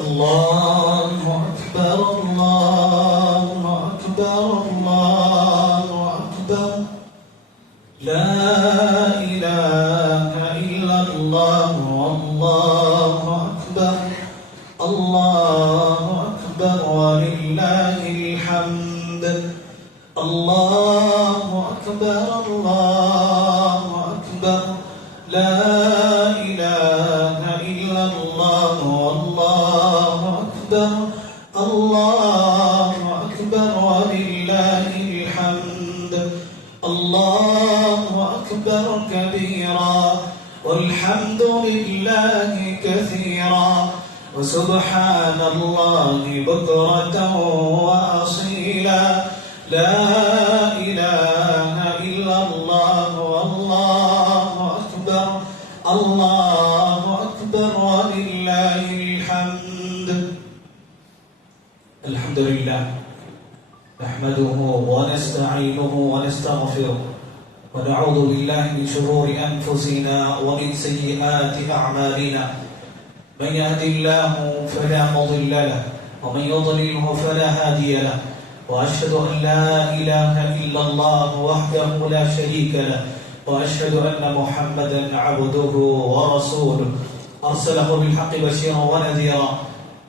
الله أكبر الله أكبر الله أكبر لا إله إلا الله والله أكبر الله أكبر ولله الحمد الله أكبر الله أكبر لا إله إلا الله والله أكبر الله أكبر ولله الحمد الله أكبر كبيرا والحمد لله كثيرا وسبحان الله بكرة وأصيلا لا إله إلا الله والله أكبر الله أكبر ولله الحمد الحمد لله نحمده ونستعينه ونستغفره ونعوذ بالله من شرور أنفسنا ومن سيئات أعمالنا من يهد الله فلا مضل له ومن يضلله فلا هادي له وأشهد أن لا إله إلا الله وحده لا شريك له وأشهد أن محمدا عبده ورسوله أرسله بالحق بشيرا ونذيرا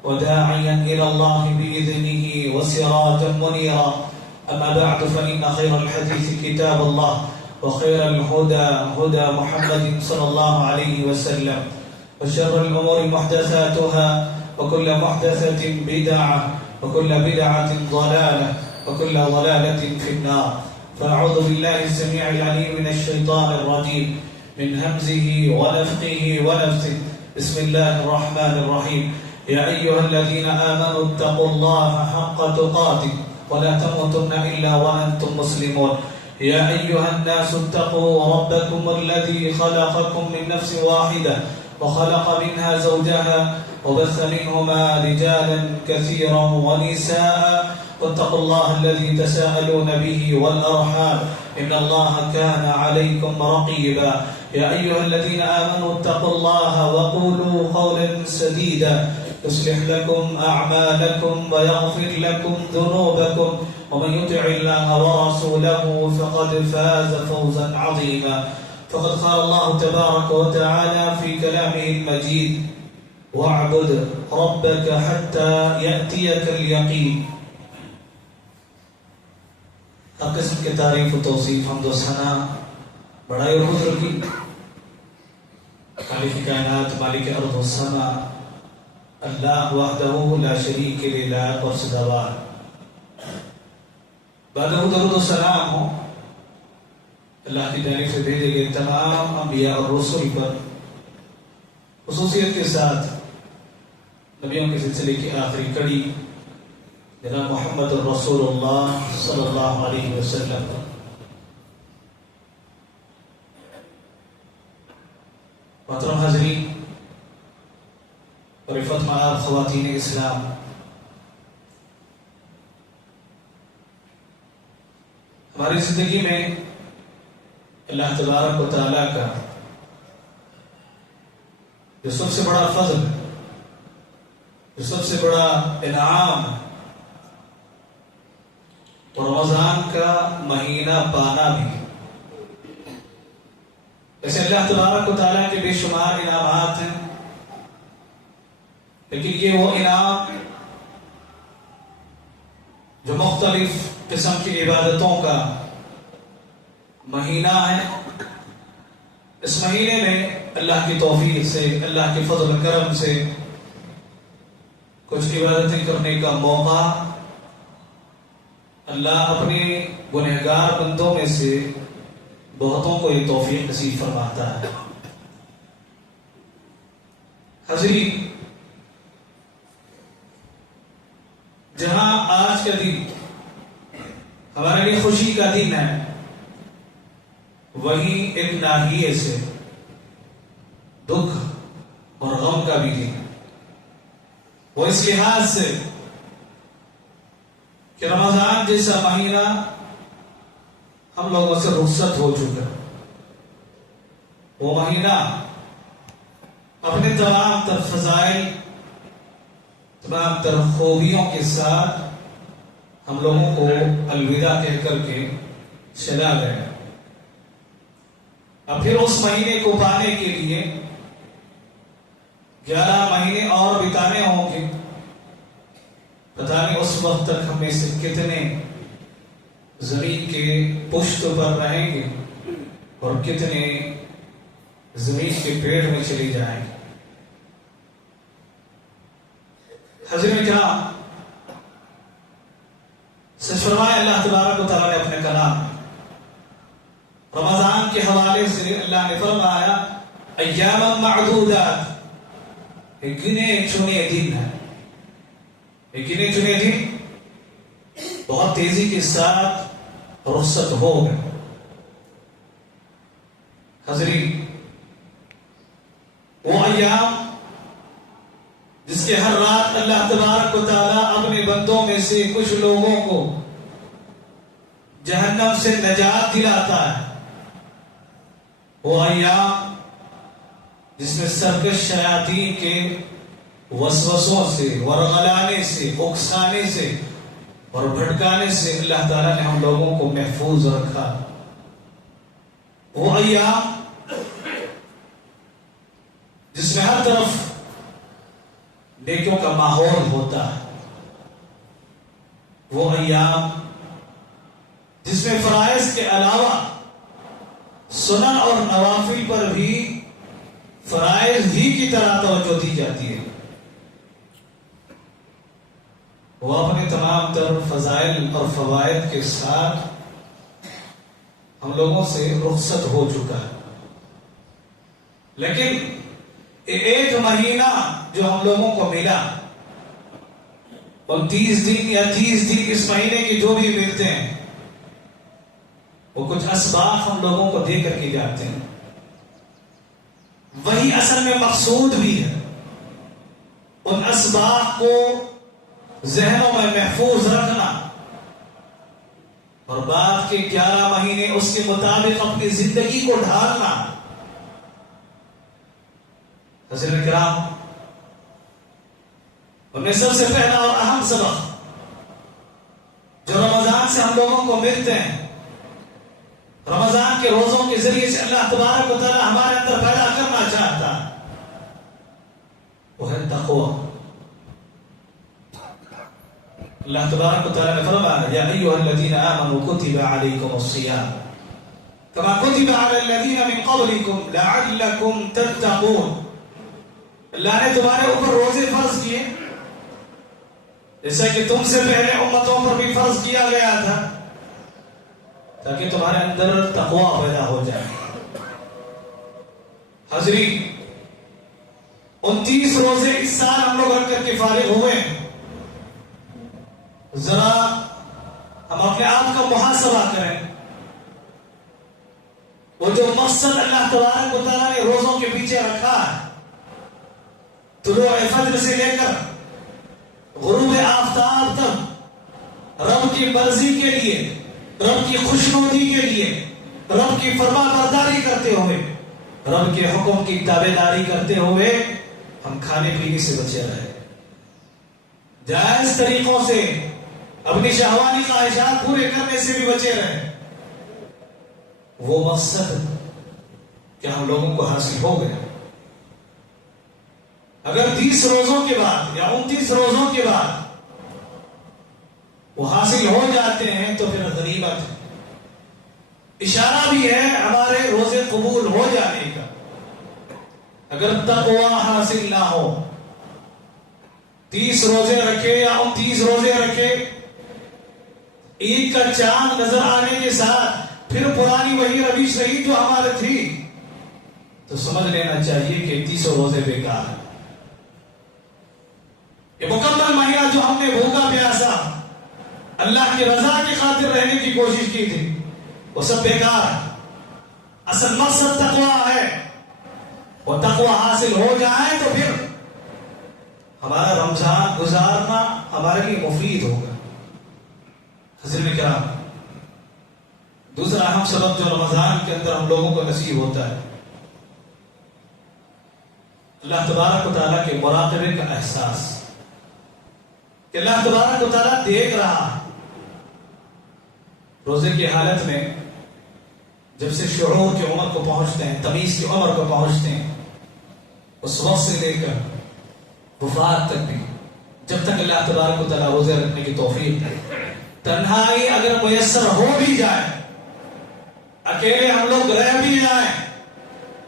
وداعيا إلى الله بإذنه وسراجا منيرا أما بعد فإن خير الحديث كتاب الله وخير الهدى هدى محمد صلى الله عليه وسلم وشر الأمور محدثاتها وكل محدثة بدعة وكل بدعة ضلالة وكل ضلالة في النار فأعوذ بالله السميع العليم من الشيطان الرجيم من همزه ونفخه ونفثه بسم الله الرحمن الرحيم يا أيها الذين آمنوا اتقوا الله حق تقاته ولا تموتن إلا وأنتم مسلمون يا أيها الناس اتقوا ربكم الذي خلقكم من نفس واحدة وخلق منها زوجها وبث منهما رجالا كثيرا ونساء واتقوا الله الذي تساءلون به والأرحام إن الله كان عليكم رقيبا يا أيها الذين آمنوا اتقوا الله وقولوا قولا سديدا يصلح لكم أعمالكم ويغفر لكم ذنوبكم ومن يطع الله ورسوله فقد فاز فوزا عظيما فقد قال الله تبارك وتعالى في كلامه المجيد واعبد ربك حتى يأتيك اليقين ہر قسم کی تعریف و توصیف حمد و ثنا بڑائی اور قدرت کی خالق کائنات مالک ارض و سما اللہ وحدہ لا شریک لہ اور سداوار بعد درود و سلام ہو اللہ کی جانب سے بھیجے گئے تمام انبیاء اور رسول پر خصوصیت کے ساتھ نبیوں کے سلسلے کی آخری کڑی جناب محمد رسول اللہ صلی اللہ علیہ وسلم محترم حاضرین اور عفت مآب خواتین اسلام، ہماری زندگی میں اللہ تبارک و تعالیٰ کا جو سب سے بڑا فضل، جو سب سے بڑا انعام تو رمضان کا مہینہ پانا بھی، ایسے اللہ تبارک و تعالیٰ کے بے شمار انعامات ہیں، لیکن یہ وہ انعام جو مختلف قسم کی عبادتوں کا مہینہ ہے، اس مہینے میں اللہ کی توفیق سے، اللہ کے فضل و کرم سے کچھ عبادتیں کرنے کا موقع اللہ اپنے گنہگار بندوں میں سے بہتوں کو یہ توفیق نصیب فرماتا ہے۔ حاضرین، جہاں آج کا دن ہمارے لیے خوشی کا دن ہے، وہیں ایک ناحیے سے دکھ اور غم کا بھی دن، وہ اس لحاظ سے کہ رمضان جیسا مہینہ ہم لوگوں سے رخصت ہو چکا، وہ مہینہ اپنے تمام تر فضائل تمام تر خوبیوں کے ساتھ ہم لوگوں کو الوداع کہہ کر کے چلا گیا. اب پھر اس مہینے کو پانے کے لیے 11 مہینے اور بتانے ہوں گے. پتہ نہیں اس وقت تک ہم میں سے کتنے زمین کے پشت پر رہیں گے اور کتنے زمین کے پیڑ میں چلی جائیں گے. حضرت کرام سچ فرمائے اللہ تبارک و تعالیٰ نے اپنے کلام رمضان کے حوالے سے اللہ نے فرمایا ایاما معدودات، گنے چنے دن ہے. گنے چنے دن بہت تیزی کے ساتھ رخصت ہو گئے. حضرین وہ ایام جس کے ہر رات اللہ تبارک و تعالیٰ اپنے بندوں میں سے کچھ لوگوں کو جہنم سے نجات دلاتا ہے، وہ ایام جس میں سرکش شیاطین کے وسوسوں سے ورغلانے سے اکسانے سے اور بھٹکانے سے اللہ تعالیٰ نے ہم لوگوں کو محفوظ رکھا. وہ ایام جس میں ہر طرف نیکیوں کا ماحول ہوتا ہے. وہ ایام جس میں فرائض کے علاوہ سنن اور نوافل پر بھی فرائض ہی کی طرح توجہ دی جاتی ہے. وہ اپنے تمام تر فضائل اور فوائد کے ساتھ ہم لوگوں سے رخصت ہو چکا ہے. لیکن ایک مہینہ جو ہم لوگوں کو ملا، 29 دن یا 30 دن اس مہینے کے جو بھی ملتے ہیں، وہ کچھ اسباق ہم لوگوں کو دے کر کے جاتے ہیں. وہی اصل میں مقصود بھی ہے. ان اسباق کو ذہنوں میں محفوظ رکھنا اور بعد کے 11 مہینے اس کے مطابق اپنی زندگی کو ڈھالنا. حضرت کرام ان میں سب سے پہلا اور اہم سبق جو رمضان سے ہم لوگوں کو ملتے ہیں، رمضان کے روزوں کے ذریعے سے اللہ تبارک و تعالی ہمارے اندر پیدا کرنا چاہتا ہے، وہ ہے تقوی. اللہ تبارک و تعالی نے فرمایا یا ایھا الذین آمنوا کتب علیکم الصیام کما کتب علی الذین من قبلکم لعلکم تتقون. اللہ نے تمہارے اوپر روزے فرض کیے جیسا کہ تم سے پہلے امتوں پر بھی فرض کیا گیا تھا، تاکہ تمہارے اندر تقوی پیدا ہو جائے. حضرین 29 روزے اس سال ہم لوگ رکھ کر کے فارغ ہوئے. ذرا ہم اپنے آپ کا محاسبہ کریں. وہ جو مقصد اللہ تبارک و تعالیٰ نے روزوں کے پیچھے رکھا ہے، طلوع فجر سے لے کر غروب آفتاب تک رب کی مرضی کے لیے، رب کی خوشنودی کے لیے، رب کی فرما برداری کرتے ہوئے، رب کے حکم کی تابعداری کرتے ہوئے ہم کھانے پینے سے بچے رہے، جائز طریقوں سے اپنی شہوانی خواہشات پورے کرنے سے بھی بچے رہے. وہ مقصد کیا ہم لوگوں کو حاصل ہو گیا؟ اگر 30 روزوں کے بعد یا 29 روزوں کے بعد وہ حاصل ہو جاتے ہیں تو پھر غنیمت ہے. اشارہ بھی ہے ہمارے روزے قبول ہو جانے کا. اگر تقوی حاصل نہ ہو، 30 روزے رکھے یا 29 روزے رکھے، عید کا چاند نظر آنے کے ساتھ پھر پرانی وہی روش رہی جو ہمارے تھی، تو سمجھ لینا چاہیے کہ 30 روزے بیکار ہیں. یہ مکمل مہینہ جو ہم نے بھوکا پیاسا اللہ کی رضا کی خاطر رہنے کی کوشش کی تھی، وہ سب بیکار ہے. اصل مقصد تقوی ہے. وہ تقوی حاصل ہو جائے تو پھر ہمارا رمضان گزارنا ہمارے لیے مفید ہوگا. حضرت کرام دوسرا اہم سبب جو رمضان کے اندر ہم لوگوں کو نصیب ہوتا ہے، اللہ تبارک و تعالیٰ کے مراقبے کا احساس. کہ اللہ تبارک و تعالیٰ دیکھ رہا ہے. روزے کی حالت میں جب سے شعور کی عمر کو پہنچتے ہیں، تمیز کی عمر کو پہنچتے ہیں، اس وقت سے لے کر وفات تک بھی، جب تک اللہ تبارک و تعالیٰ روزے رکھنے کی توفیق دے. تنہائی اگر میسر ہو بھی جائے، اکیلے ہم لوگ رہ بھی جائیں،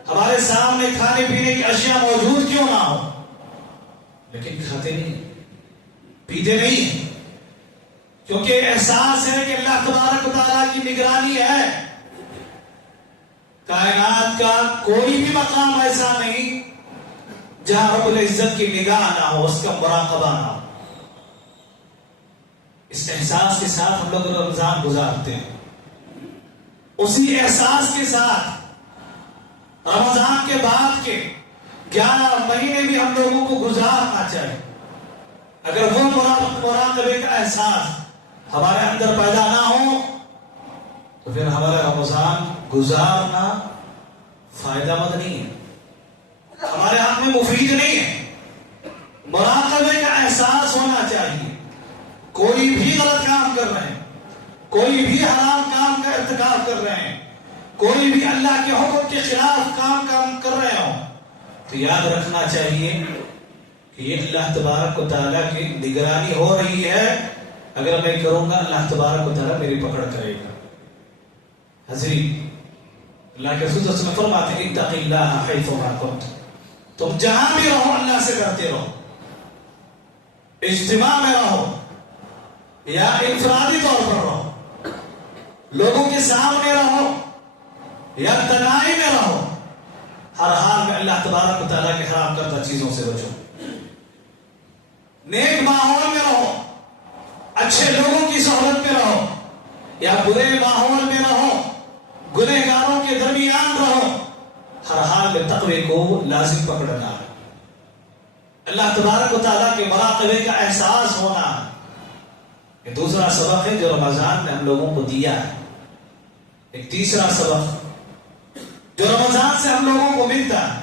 ہمارے سامنے کھانے پینے کی اشیاء موجود کیوں نہ ہو، لیکن کھاتے نہیں، پیتے نہیں، کیونکہ احساس ہے کہ اللہ تبارک و تعالیٰ کی نگرانی ہے. کائنات کا کوئی بھی مقام ایسا نہیں جہاں رب العزت کی نگاہ نہ ہو، اس کا مراقبہ نہ ہو. اس احساس کے ساتھ ہم لوگ رمضان گزارتے ہیں. اسی احساس کے ساتھ رمضان کے بعد کے 11 مہینے بھی ہم لوگوں کو گزارنا چاہیے. اگر وہ مراقبے کا احساس ہمارے اندر پیدا نہ ہو تو پھر ہمارا رمضان گزارنا فائدہ مند نہیں ہے، ہمارے ہاتھ میں مفید نہیں ہے. مراقبے کا احساس ہونا چاہیے. کوئی بھی غلط کام کر رہے ہیں، کوئی بھی حرام کام کا ارتکاب کر رہے ہیں، کوئی بھی اللہ کے حکم کے خلاف کام کر رہے ہوں، تو یاد رکھنا چاہیے کہ یہ اللہ تبارک و تعالیٰ کی نگرانی ہو رہی ہے. اگر میں کروں گا اللہ تبارک و تعالیٰ میری پکڑ کرے گا. حضرت اللہ کے رسول صلی اللہ علیہ وسلم فرماتے ہیں اتق اللہ حیث ما کنت، تم جہاں بھی رہو اللہ سے ڈرتے رہو. اجتماع میں رہو یا انفرادی طور پر رہو، لوگوں کے سامنے رہو یا تنہائی میں رہو، ہر حال میں اللہ تبارک و تعالیٰ کے حرام کردہ چیزوں سے بچو. نیک ماحول میں رہو، اچھے لوگوں کی صحبت میں رہو یا برے ماحول میں رہو، گنہگاروں کے درمیان رہو، ہر حال میں تقوی کو لازم پکڑنا ہے. اللہ تبارک و تعالیٰ کے مراقبے کا احساس ہونا ہے. یہ دوسرا سبق ہے جو رمضان نے ہم لوگوں کو دیا ہے. ایک تیسرا سبق جو رمضان سے ہم لوگوں کو ملتا ہے،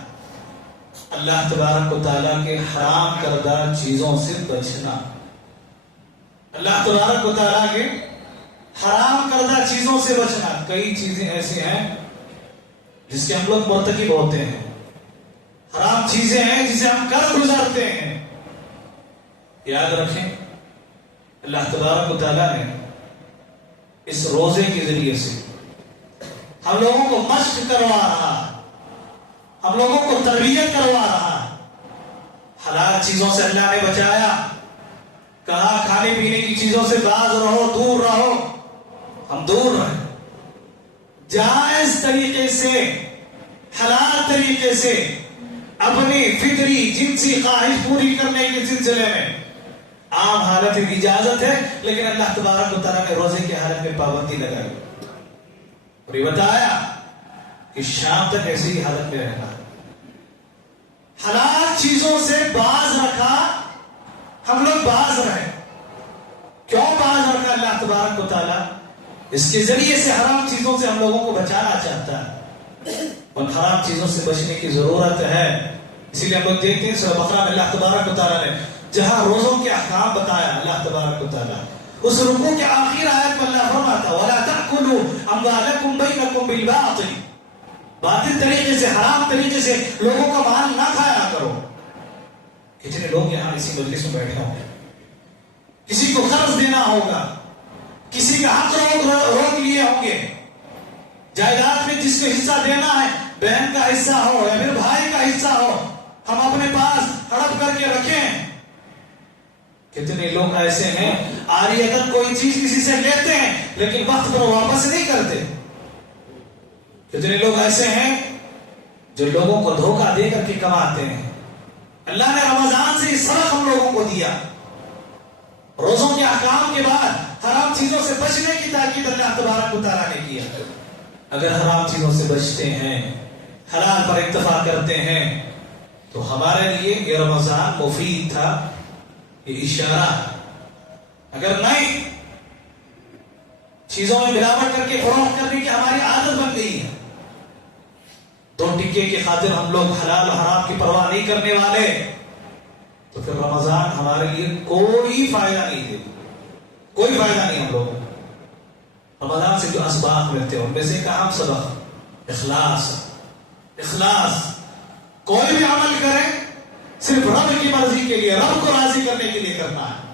اللہ تبارک و تعالیٰ کے حرام کردہ چیزوں سے بچنا. اللہ تبارک و تعالیٰ کے حرام کردہ چیزوں سے بچنا. کئی چیزیں ایسی ہیں جس کے ہم لوگ مرتکب ہوتے ہیں، حرام چیزیں ہیں جسے ہم کر گزارتے ہیں. یاد رکھیں اللہ تبارک و تعالیٰ نے اس روزے کے ذریعے سے ہم لوگوں کو مشق کروا رہا، ہم لوگوں کو تربیت کروا رہا. حلال چیزوں سے اللہ نے بچایا، کہا کھانے پینے کی چیزوں سے باز رہو، دور رہو. ہم دور رہیں، جائز طریقے سے، حلال طریقے سے اپنی فطری جنسی خواہش پوری کرنے کے سلسلے میں عام حالت کی اجازت ہے، لیکن اللہ تبارک و تعالیٰ نے روزے کی حالت میں پابندی لگائی اور یہ بتایا کہ شام تک ایسی ہی حالت میں رہنا. حلال چیزوں سے باز رکھا، ہم لوگ باز رہے. کیوں باز رکھا اللہ تبارک و تعالیٰ؟ اس کے ذریعے سے حرام چیزوں سے ہم لوگوں کو بچانا چاہتا ہے، اور حرام چیزوں سے بچنے کی ضرورت ہے. اسی لیے ہم لوگ دیکھتے ہیں سورہ بقرہ میں اللہ تبارک و تعالیٰ نے جہاں روزوں کے احکام بتایا، اللہ تبارک و تعالیٰ اس رکوع کے آخر آیت میں اللہ فرماتا وَلَا تَأْكُلُوا أَمْوَالَكُمْ بَيْنَكُمْ بِالْبَاطِلِ، باطل طریقے سے، حرام طریقے سے لوگوں کا مال نہ کھایا کرو. کتنے لوگ یہاں اسی مجلس میں بیٹھے ہوں گے، کسی کو قرض دینا ہوگا، کسی کا حق روک لیے ہوں گے، جائیداد میں جس کو حصہ دینا ہے، بہن کا حصہ ہو یا پھر بھائی کا حصہ ہو، ہم اپنے پاس ہڑپ کر کے رکھیں. کتنے لوگ ایسے ہیں عاریۃً کوئی چیز کسی سے لیتے ہیں لیکن وقت پر واپس نہیں کرتے. کتنے لوگ ایسے ہیں جو لوگوں کو دھوکہ دے کر کے کماتے ہیں. اللہ نے رمضان سے اس سبق ہم لوگوں کو دیا. روزوں کے احکام کے بعد حرام چیزوں سے بچنے کی تاکید اللہ تبارک و تعالیٰ نے کیا. اگر حرام چیزوں سے بچتے ہیں، حلال پر اکتفا کرتے ہیں، تو ہمارے لیے یہ رمضان مفید تھا. یہ اشارہ، اگر نہیں چیزوں میں ملاوٹ کر کے فروخت کرنے کی ہماری عادت بن گئی ہے، 2 ٹکے کی خاطر ہم لوگ حلال و حرام کی پرواہ نہیں کرنے والے، تو پھر رمضان ہمارے لیے کوئی فائدہ نہیں دے، کوئی فائدہ نہیں ہم لوگوں کو۔ رمضان سے جو اسباق ملتے ہیں ان میں سے ایک اہم سبق اخلاص۔ اخلاص، کوئی بھی عمل کرے صرف رب کی مرضی کے لیے، رب کو راضی کرنے کے لیے کرنا ہے۔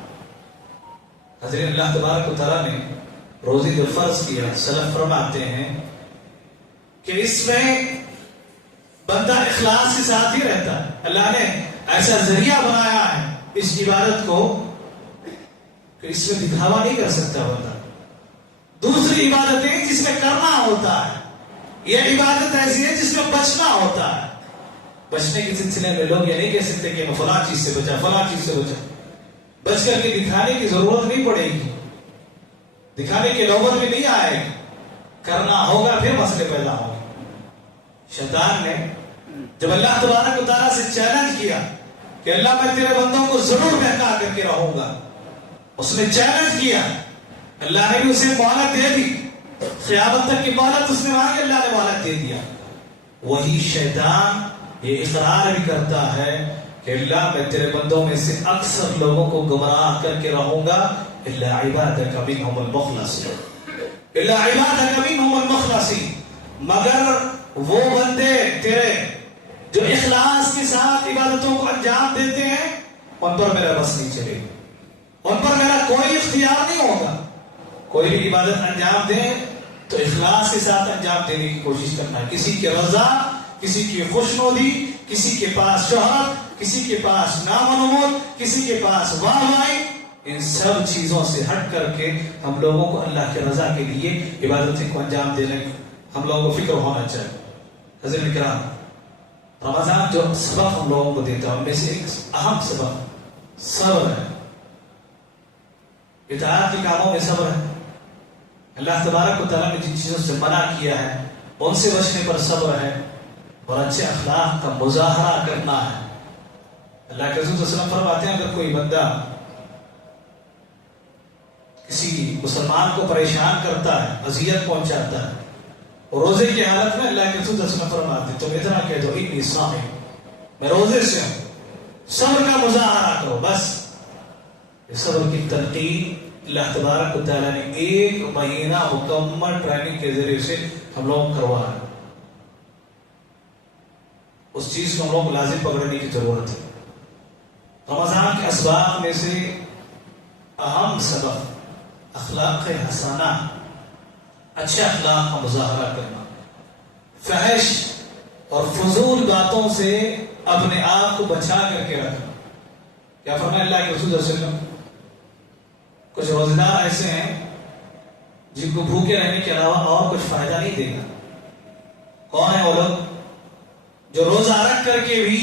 حضرت اللہ تبارک و تعالیٰ نے روزے جو فرض کیا، سلف فرماتے ہیں کہ اس میں بندہ اخلاص کے ساتھ ہی رہتا ہے۔ اللہ نے ایسا ذریعہ بنایا ہے اس عبادت کو کہ اس میں دکھاوا نہیں کر سکتا بندہ۔ دوسری عبادتیں جس میں کرنا ہوتا ہے، یہ عبادت ایسی ہے جس میں بچنا ہوتا ہے۔ بچنے کے سلسلے میں لوگ یہ نہیں کہہ سکتے کہ میں فلاں چیز سے بچا، فلاں چیز سے بچا، بچ کر کے دکھانے کی ضرورت نہیں پڑے گی، دکھانے کی نوبت بھی نہیں آئے گی، کرنا ہوگا پھر مسئلے پیدا ہوں گے۔ شیطان نے جب اللہ تبارک و تعالیٰ سے چیلنج کیا کہ اللہ میں تیرے بندوں کو ضرور بہکا کر کے رہوں گا، اس نے چیلنج کیا، اللہ نے بھی اسے مہلت دے دی، قیامت تک کی مہلت اس نے مانگی، اللہ نے مہلت دے دیا۔ وہی شیطان یہ اقرار بھی کرتا ہے کہ اللہ میں تیرے بندوں میں سے اکثر لوگوں کو گمراہ کر کے رہوں گا، الا عبادک منہم المخلصین، الا عبادک منہم المخلصین، مگر وہ بندے تیرے جو اخلاص کے ساتھ عبادتوں کو انجام دیتے ہیں، ان پر میرا بس نہیں چلے گا، ان پر میرا کوئی اختیار نہیں ہوگا۔ کوئی بھی عبادت انجام دے تو اخلاص کے ساتھ انجام دینے کی کوشش کرنا ہے، کسی کی رضا، کسی کی خوشنودی، کسی کے پاس شہرت، کسی کے پاس نام و نمود، کسی کے پاس واہ واہی، ان سب چیزوں سے ہٹ کر کے ہم لوگوں کو اللہ کی رضا کے لیے عبادتیں کو انجام دینے ہم لوگوں کو فکر ہونا چاہیے۔ حضرت کرام، رمضان جو سبق ہم لوگوں کو دیتا ہے ان میں سے ایک اہم سبق صبر ہے، اطاعت کے کاموں میں صبر ہے۔ اللہ تبارک و تعالیٰ نے جن چیزوں سے منع کیا ہے ان سے بچنے پر صبر ہے، اور اچھے اخلاق کا مظاہرہ کرنا ہے۔ اللہ کے رسول صلی اللہ علیہ وسلم فرماتے ہیں اگر کوئی بندہ کسی مسلمان کو پریشان کرتا ہے، اذیت پہنچاتا ہے، اور روزے کی حالت میں اللہ کے رسول صلی اللہ علیہ وسلم فرماتے ہیں تم اتنا کہہ دو انی صائم، میں روزے سے ہوں، صبر کا مظاہرہ کرو بس۔ صبر کی تلقین اللہ تبارک و تعالیٰ نے 1 مہینہ مکمل ٹریننگ کے ذریعے سے ہم لوگ کروا رہے ہیں۔ اس چیز کو ہم لوگ کو لازم پکڑنے کی ضرورت ہے۔ رمضان کے اسباق میں سے اہم سبق اخلاق حسنہ، اچھے اخلاق کا مظاہرہ کرنا، فحش اور فضول باتوں سے اپنے آپ کو بچا کر کے رکھنا۔ کیا فرمایا اللہ کے رسول صلی اللہ علیہ وسلم؟ کچھ روزدار ایسے ہیں جن کو بھوکے رہنے کے علاوہ اور کچھ فائدہ نہیں دے گا۔ کون ہے وہ لوگ؟ جو روزہ رکھ کر کے بھی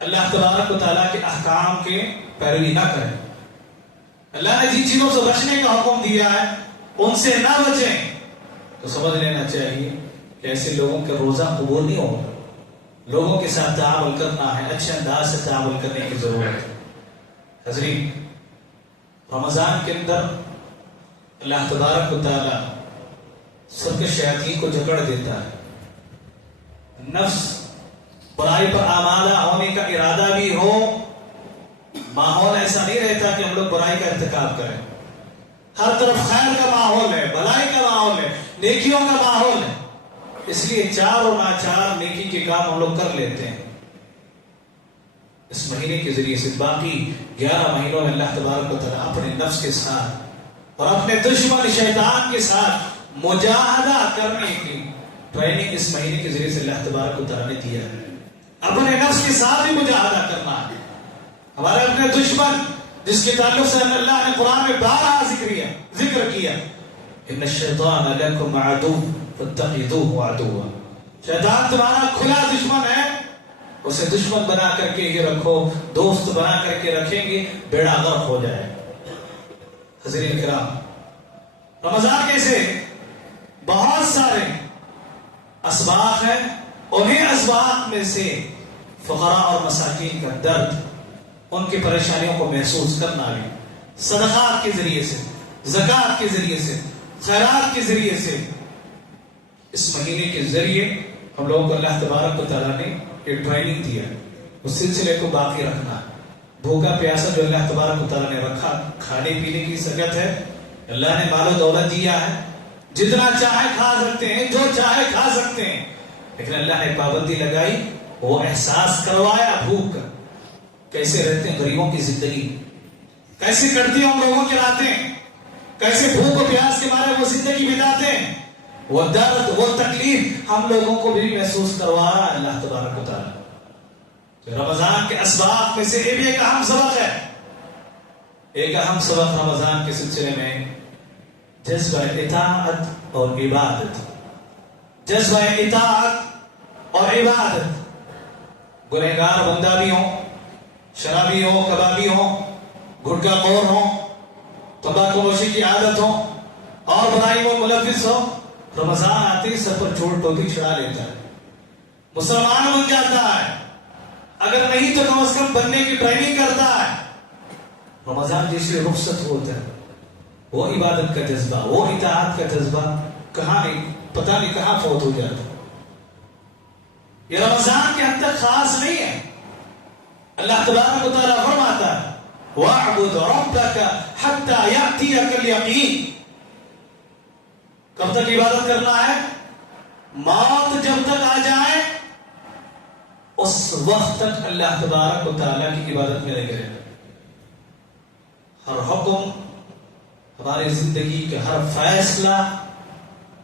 اللہ تبارک و تعالیٰ کے احکام کے پیروی نہ کریں۔ اللہ نے جن چیزوں سے بچنے کا حکم دیا ہے ان سے نہ بچیں، تو سمجھ لینا چاہیے کہ ایسے لوگوں کے روزہ قبول نہیں ہوگا۔ لوگوں کے ساتھ تعامل کرنا ہے، اچھے انداز سے تعامل کرنے کی ضرورت ہے۔ حضرین، رمضان کے اندر اللہ تبارک و تعالیٰ سب کے شیاطین کو جکڑ دیتا ہے۔ نفس برائی پر آمادہ ہونے کا ارادہ بھی ہو، ماحول ایسا نہیں رہتا کہ ہم لوگ برائی کا ارتکاب کریں۔ ہر طرف خیر کا ماحول ہے، بھلائی کا ماحول ہے، نیکیوں کا ماحول ہے، اس لیے چار اور ناچار نیکی کے کام ہم لوگ کر لیتے ہیں۔ اس مہینے کے ذریعے سے باقی 11 مہینوں میں اللہ تبارک و تعالیٰ اپنے نفس کے ساتھ اور اپنے دشمن شیطان کے ساتھ مجاہدہ کرنے کی ٹریننگ اس مہینے کے ذریعے سے اللہ تبارک و تعالیٰ نے دیا ہے۔ اپنے نفس کے ساتھ بھی مجاہدہ کرنا ہے۔ ہمارے اپنے دشمن جس کے تعلق سے اللہ نے قرآن میں بارہا ذکر کیا، ان الشیطان لکم عدو فاتخذوہ عدوا، شیطان تمہارا کھلا دشمن ہے، اسے دشمن بنا کر کے ہی رکھو، دوست بنا کر کے رکھیں گے بیڑا غرق ہو جائے۔ حضرین کرام، رمضان کے سے بہت سارے اسباق ہیں، انہیں اسباق میں سے فقراء اور مساکین کا درد، ان کی پریشانیوں کو محسوس کرنا بھی، صدقات کے ذریعے سے، زکوٰۃ کے ذریعے سے، خیرات کے ذریعے سے، اس مہینے کے ذریعے ہم لوگوں کو اللہ تبارک و تعالیٰ نے یہ ٹریننگ دیا ہے۔ اس سلسلے کو باقی رکھنا. بھوکا پیاسا جو اللہ تبارک و تعالیٰ نے رکھا، کھانے پینے کی سکت ہے، اللہ نے مال و دولت دیا ہے، جتنا چاہے کھا سکتے ہیں، جو چاہے کھا سکتے ہیں، لیکن اللہ نے پابندی لگائی، وہ احساس کروایا بھوک کا. کیسے رہتے ہیں غریبوں کی زندگی، کیسے کٹتی ہیں ہم لوگوں کی راتیں، کیسے بھوک و پیاس کے بارے میں وہ زندگی بتاتے ہیں. وہ درد، وہ تکلیف ہم لوگوں کو بھی محسوس کروایا اللہ تبارک و تعالیٰ. رمضان کے اسباق میں سے یہ بھی ایک اہم سبق ہے. ایک اہم سبق رمضان کے سلسلے میں جذبہ اطاعت اور عبادت. جذبہ اطاعت اور عبادت. گنہگار بندہ بھی ہو، شرابی ہو، کبابی ہو، گٹکا خور ہو، تمباکو نوشی کی عادت ہو اور برائی میں ملوث ہو، رمضان آتے ہی سر پر چوٹ ٹوپی چڑھا لیتا ہے، مسلمان بن جاتا ہے. اگر نہیں تو کم از کم بننے کی ٹریننگ کرتا ہے. رمضان جیسے رخصت ہوتا ہے، وہ عبادت کا جذبہ، وہ اطاعت کا جذبہ کہاں نہیں، پتہ نہیں کہاں فوت ہو جاتا. یہ رمضان کے حد تک خاص نہیں ہے. اللہ تبارک و تعالیٰ فرماتا ہے وَاعْبُدْ رَبَّكَ حَتَّى يَأْتِيَكَ الْيَقِينُ. کب تک عبادت کرنا ہے؟ موت جب تک آ جائے اس وقت تک اللہ تبارک و تعالیٰ کی عبادت میں لگے رہنا. ہر حکم، ہماری زندگی کا ہر فیصلہ،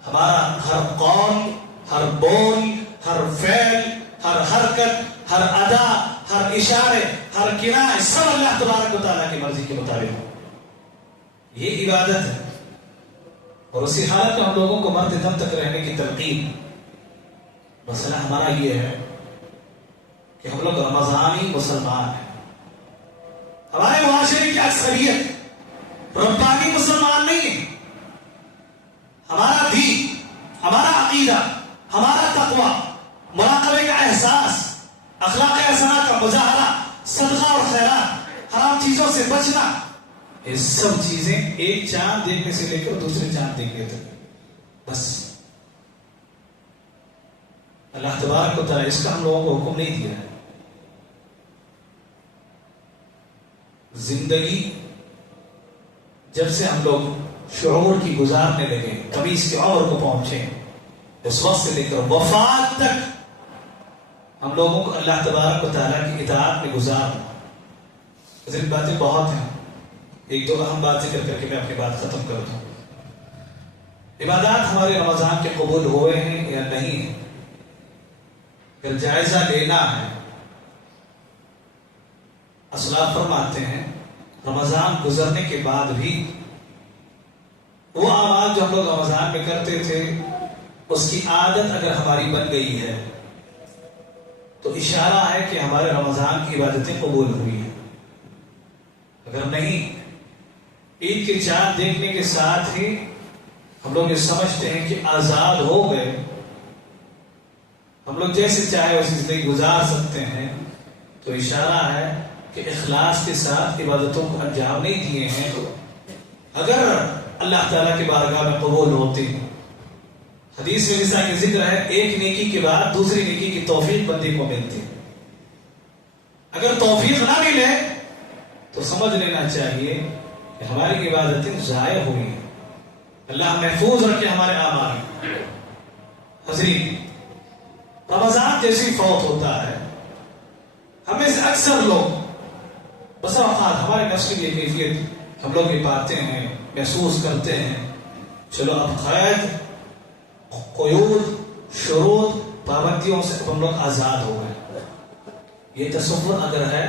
ہمارا ہر قول، ہر بول، ہر فعل، ہر حرکت، ہر ادا، ہر اشارے، ہر کنایہ، سب اللہ تبارک و تعالیٰ کی مرضی کے مطابق. یہ عبادت ہے. اور اسی حالت میں ہم لوگوں کو مرتے دم تک رہنے کی تلقین. مسئلہ ہمارا یہ ہے کہ ہم لوگ رمضانی مسلمان ہیں. ہمارے معاشرے کی اکثریت ربانی مسلمان نہیں ہے. ہمارا دین، ہمارا عقیدہ، ہمارا تقوی، مراقبے کا احساس، اخلاق حسنہ کا مظاہرہ، صدقہ اور خیرات، حرام چیزوں سے بچنا، یہ سب چیزیں ایک چاند دیکھنے سے لے کر دوسرے چاند دیکھنے تک بس. اللہ تبارک و تعالیٰ اس کا ہم لوگوں کو حکم نہیں دیا ہے. زندگی جب سے ہم لوگ شعور کی گزارنے لگے، تمیز کی عمر کو پہنچے، اس وقت سے لے کر وفات تک ہم لوگوں کو اللہ تبارک و تعالیٰ کی اطاعت میں گزارنا. ذکر باتیں بہت ہیں، ایک دو اہم بات ذکر کر کے میں اپنی بات ختم کر دوں. عبادات ہمارے رمضان کے قبول ہوئے ہیں یا نہیں ہیں، پھر جائزہ لینا ہے. اسلاف فرماتے ہیں رمضان گزرنے کے بعد بھی وہ اعمال جو ہم لوگ رمضان میں کرتے تھے اس کی عادت اگر ہماری بن گئی ہے تو اشارہ ہے کہ ہمارے رمضان کی عبادتیں قبول ہوئی ہیں. اگر نہیں، عید کے چاند دیکھنے کے ساتھ ہی ہم لوگ یہ سمجھتے ہیں کہ آزاد ہو گئے، ہم لوگ جیسے چاہے ویسی زندگی گزار سکتے ہیں، تو اشارہ ہے کہ اخلاص کے ساتھ عبادتوں کو انجام نہیں دیے ہیں. اگر اللہ تعالیٰ کے بارگاہ میں قبول ہوتے ہیں، حدیث میں جیسا کہ ذکر ہے ایک نیکی کے بعد دوسری نیکی کی توفیق بندے کو ملتی ہے. اگر توفیق نہ ملے تو سمجھ لینا چاہیے کہ ہماری عبادتیں ضائع ہوئی ہیں. اللہ محفوظ رکھے ہمارے اعمال. حضرین، رمضان جیسی فوت ہوتا ہے، ہمیں سے اکثر لوگ بس اوقات ہمارے نفس کی یہ کیفیت ہم لوگ یہ پاتے ہیں، محسوس کرتے ہیں، چلو اب قید، قیود، شروط، پابندیوں سے ہم لوگ آزاد ہو گئے. یہ تصور اگر ہے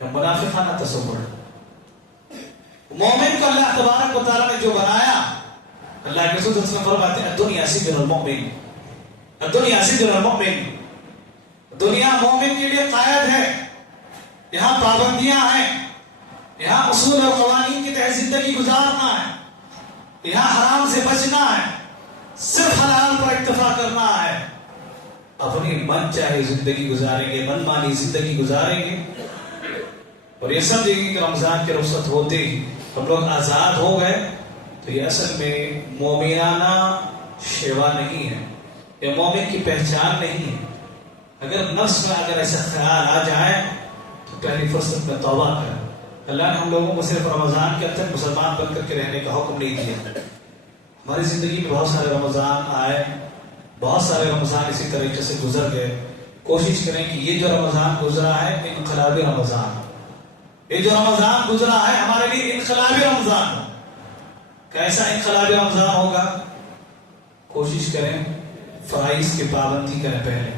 یا منافقانہ تصور ہے. مومن کو اللہ تبارک و تعالیٰ نے جو بنایا، اللہ کے رسول صلی اللہ علیہ وسلم فرماتے ہیں الدنیا سجن المؤمن، الدنیا سجن المؤمن. دنیا مومن کے لیے قائد ہے. یہاں پابندیاں ہیں، یہاں اصول اور قوانین کی تحت زندگی گزارنا ہے، یہاں حرام سے بچنا ہے، صرف حلال پر اکتفا کرنا ہے. اپنی من چاہے زندگی گزاریں گے، من مانی زندگی گزاریں گے، اور یہ سمجھیں گے کہ رمضان کے رخصت ہوتے ہی ہم لوگ آزاد ہو گئے، تو یہ اصل میں مومنانہ شیوا نہیں ہے، یہ مومن کی پہچان نہیں ہے. اگر نفس میں اگر ایسا خیال آ جائے تو پہلی فرصت میں توبہ کریں. اللہ نے ہم لوگوں کو صرف رمضان کے اندر مسلمان بن کر کے رہنے کا حکم نہیں دیا. ہماری زندگی میں بہت سارے رمضان آئے, بہت سارے رمضان اسی طریقے سے گزر گئے. کوشش کریں کہ یہ جو رمضان گزرا ہے انقلابی رمضان, یہ جو رمضان گزرا ہے ہمارے لیے انقلابی رمضان ہو. کیسا انقلابی رمضان ہوگا؟ کوشش کریں فرائض کی پابندی کریں.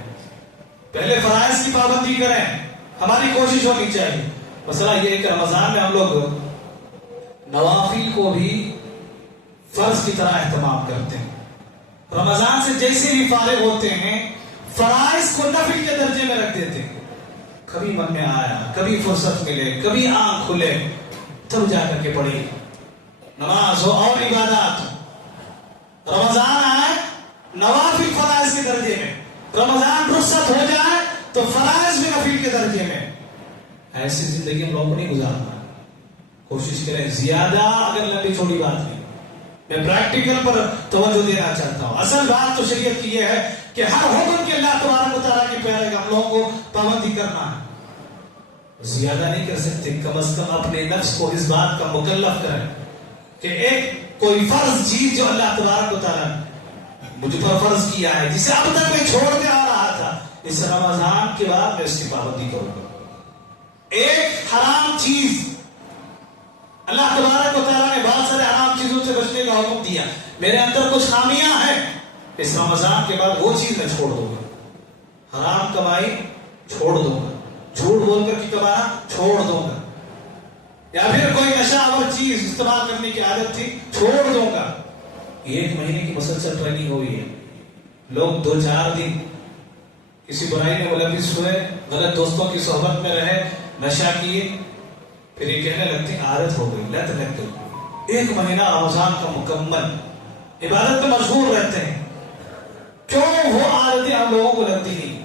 پہلے فرائض کی پابندی کریں, ہماری کوشش ہونی چاہیے. مسئلہ یہ ہے کہ رمضان میں ہم لوگ نوافل کو بھی فرض کی طرح اہتمام کرتے ہیں. رمضان سے جیسے بھی فارغ ہوتے ہیں فرائض کو نفل کے درجے میں رکھ دیتے ہیں. کبھی من میں آیا, کبھی فرصت ملے, کبھی آنکھ کھلے تب جا کر کے پڑھی نماز ہو اور عبادات. رمضان آئے نوافل فرائض کے درجے میں, رمضان رخصت ہو جائے تو فرائض بھی نفل کے درجے میں. ایسی زندگی ہم لوگوں کو نہیں گزارنا. کوشش کریں زیادہ, اگر لمبی چھوٹی بات نہیں, میں پریکٹیکل پر توجہ دینا چاہتا ہوں. اصل بات تو شریعت کی یہ ہے کہ ہر حکم کے اللہ تبارک و تعالیٰ کی پیروی ہم لوگوں کو پابندی کرنا ہے. زیادہ نہیں کر سکتے, کم از کم اپنے نفس کو اس بات کا مکلف کریں کہ ایک کوئی فرض چیز جو اللہ تبارک و تعالیٰ نے مجھ پر فرض کیا ہے, جسے اب تک میں چھوڑتے آ رہا تھا, اس رمضان کے بعد میں اس کی پابندی کروں گا. ایک حرام چیز, اللہ تبارک و تعالیٰ نے بہت سارے حرام چیزوں سے بچنے کا حکم دیا, میرے اندر کچھ خامیاں ہیں, اس رمضان کے بعد وہ چیز میں چھوڑ دوں گا. حرام کمائی چھوڑ دوں گا, جھوٹ بول کر کی کمانا چھوڑ دوں گا, یا پھر کوئی نشہ اور چیز استعمال کرنے کی عادت تھی چھوڑ دوں گا. ایک مہینے کی مسلسل ٹریننگ ہوئی ہے. لوگ 2-4 دن کسی برائی میں ملوث ہوئے, غلط دوستوں کی صحبت میں رہے, نشہ کیے, پھر یہ کہنے لگتے ہیں عادت ہو گئی, لت لگ گئی. 1 مہینہ رمضان کا مکمل عبادت میں مشغول رہتے ہیں. کیوں وہ عادتیں ہم لوگوں کو لگتی نہیں؟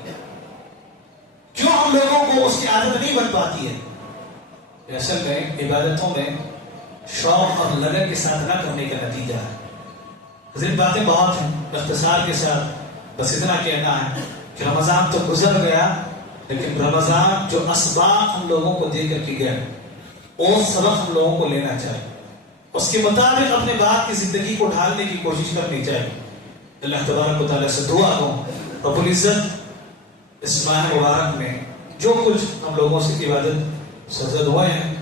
کیوں ہم لوگوں کو اس کی عادت نہیں بن پاتی ہے؟ اصل میں عبادتوں میں شوق اور لگن کے ساتھ نہ کرنے کا نتیجہ ہے. حضرت باتیں بہت ہیں, اختصار کے ساتھ بس اتنا کہنا ہے کہ رمضان تو گزر گیا, لیکن رمضان جو اسباق ہم لوگوں کو دے کر کے گیا اور سبق ہم لوگوں کو لینا چاہیے, اس کے مطابق اپنے بات کی زندگی کو ڈھالنے کی کوشش کرنی چاہیے. اللہ تبارک و تعالیٰ سے دعا ہو رب العزت اس ماہ مبارک میں جو کچھ ہم لوگوں سے عبادت سرزد ہوئے ہیں,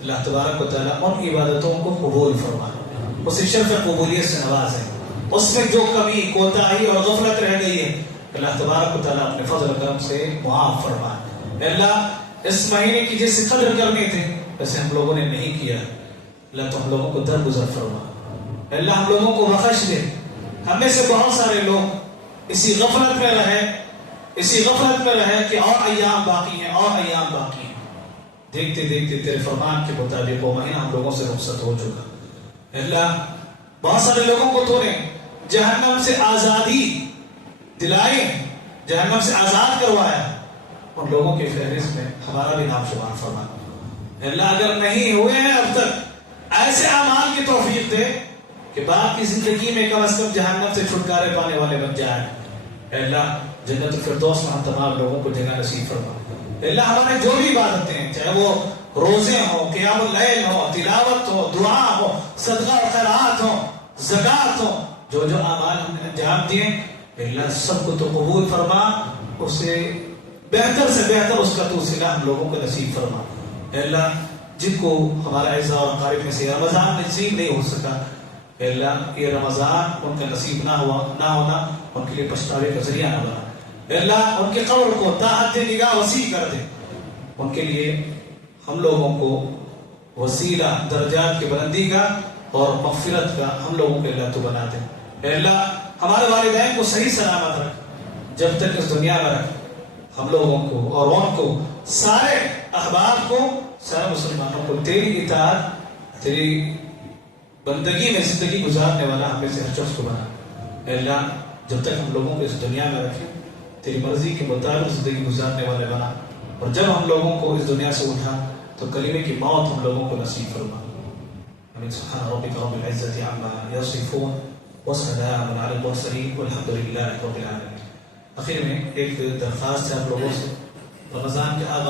اللہ تبارک و تعالیٰ ان عبادتوں کو قبول فرمائے, اسے شرف قبولیت سے نوازے. اس میں جو کمی, کوتاہی اور غفلت رہ گئی ہے اللہ تبارک و تعالیٰ اپنے فضل و کرم سے معاف فرمائے. اللہ اس مہینے کی جیسے قدر کرنے تھے ویسے ہم لوگوں نے نہیں کیا, اللہ تو ہم لوگوں کو درگزر فرما. اللہ ہم لوگوں کو بخش دے. ہم میں سے بہت سارے لوگ اسی غفلت میں رہے کہ اور ایام باقی ہیں, اور ایام باقی ہیں. دیکھتے دیکھتے تیرے فرمان کے مطابق وہ مہینہ ہم لوگوں سے رخصت ہو چکا. اللہ بہت سارے لوگوں کو تو نے جہنم سے آزادی دلائی, جہنم سے آزاد کروایا, ان لوگوں کے فہرست میں ہمارا بھی نام شمار فرما. اللہ اگر نہیں ہوئے ہیں اب تک, ایسے اعمال کی توفیق دے کہ باقی زندگی میں کم از کم جہنم سے چھٹکارے پانے والے بن جائیں. اللہ جنت الفردوس میں ہم تمام لوگوں کو جگہ نصیب فرما. اللہ ہمارے جو بھی عبادتیں ہیں, چاہے وہ روزے ہوں, قیام اللیل ہو, تلاوت ہو, دعا ہو, صدقہ و خیرات ہو, زکات ہو, جو جو اعمال ہم نے انجام دیے اللہ سب کو تو قبول فرما, اسے بہتر سے بہتر اس کا تو صلہ ہم لوگوں کو نصیب فرما. اللہ جن کو ہمارا اعزاء اور قارب میں سے رمضان نصیب نہیں ہو سکا, اللہ یہ رمضان ان کا نصیب نہ ہونا ان کے لیے پچھتاوے کا ذریعہ نہ بنا. اللہ ان کے قبر کو تا حد نگاہ وسیع کر دے, ان کے لیے ہم لوگوں کو وسیلہ درجات کی بلندی کا اور مغفرت کا ہم لوگوں کے اللہ تو بنا دے. اللہ ہمارے والدین کو صحیح سلامت رکھ, جب تک اس دنیا میں رکھ. ہم لوگوں کو اور ان کو, سارے احباب کو, سارے مسلمانوں کو تیری اطاعت, تیری بندگی میں زندگی گزارنے والا ہمیں سے ہر شخص کو بنا. اللہ جب تک ہم لوگوں کو اس دنیا میں رکھیں تیری مرضی کے مطابق زندگی گزارنے والے بنا, اور جب ہم لوگوں کو اس دنیا سے اٹھا تو کلمے کی موت ہم لوگوں کو نصیب فرما. سبحان ربک رب العزة عما یصفون وسلام علی المرسلین والحمد للہ رب العالمین. آخر میں ایک درخواست ہے آپ لوگوں سے، رمضان کے آغاز